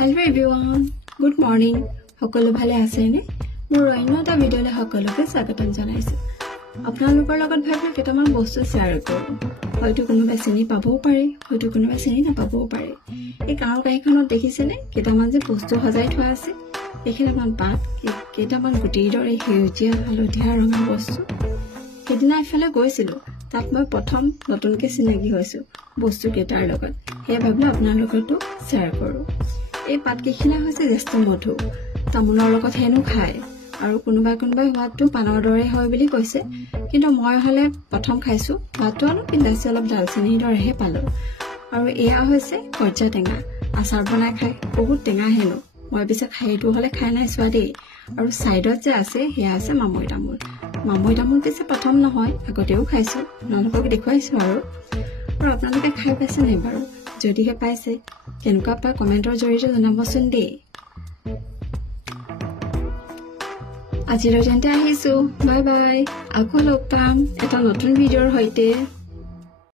Hello everyone, good morning. সকলো ভালে আছে নে? মোৰ অন্য এটা ভিডিঅ'লে সকলোকে স্বাগতম জনাইছো। আপোনালোকৰ লগত ভাবিলে কেইটামান বস্তু শ্বেয়াৰ কৰোঁ। হয়তো কোনোবাই চিনি পাবও পাৰে, হয়তো কোনোবাই চিনি নাপাবও পাৰে। এই কাঁহৰ কাঁহীখনত দেখিছেনে কেইটামান যে বস্তু সজাই থোৱা আছে? এইখিনিমান পাত, কেইটামান গুটিৰ দৰে সেউজীয়া হালধীয়া ৰঙৰ বস্তু। সেইদিনা এফালে গৈছিলোঁ, তাত মই প্ৰথম নতুনকৈ চিনাকি হৈছোঁ বস্তু কেইটাৰ লগত। সেয়ে ভাবিলোঁ আপোনালোকতো শ্বেয়াৰ কৰোঁ। এই পাতকেইখিনি হৈছে জ্যেষ্ঠ মধু। তামোলৰ লগত হেনো খায় আৰু কোনোবাই সোৱাদটো পানৰ দৰে হয় বুলি কৈছে, কিন্তু মই হ'লে প্ৰথম খাইছোঁ, সোৱাদটো অলপ ইলাচি অলপ ডালচেনিৰ দৰেহে পালোঁ। আৰু এয়া হৈছে কৰ্জা টেঙা, আচাৰ বনাই খাই বহুত টেঙা হেনো। মই পিছে খাইটো হ'লে খাই নাই চোৱা দেই। আৰু ছাইডত যে আছে সেয়া আছে মামৈ তামোল। মামৈ তামোল পিছে প্ৰথম নহয়, আগতেও খাইছোঁ, আপোনালোকক দেখুৱাইছোঁ আৰু আপোনালোকে খাই পাইছে নাই বাৰু? যদিহে পাইছে কেনেকুৱা পায় কমেণ্টৰ জৰিয়তে জনাবচোন দেই। আজিলৈ তেন্তে আহিছোঁ, বাই বাই। আকৌ লগ পাম এটা নতুন ভিডিঅ'ৰ সৈতে।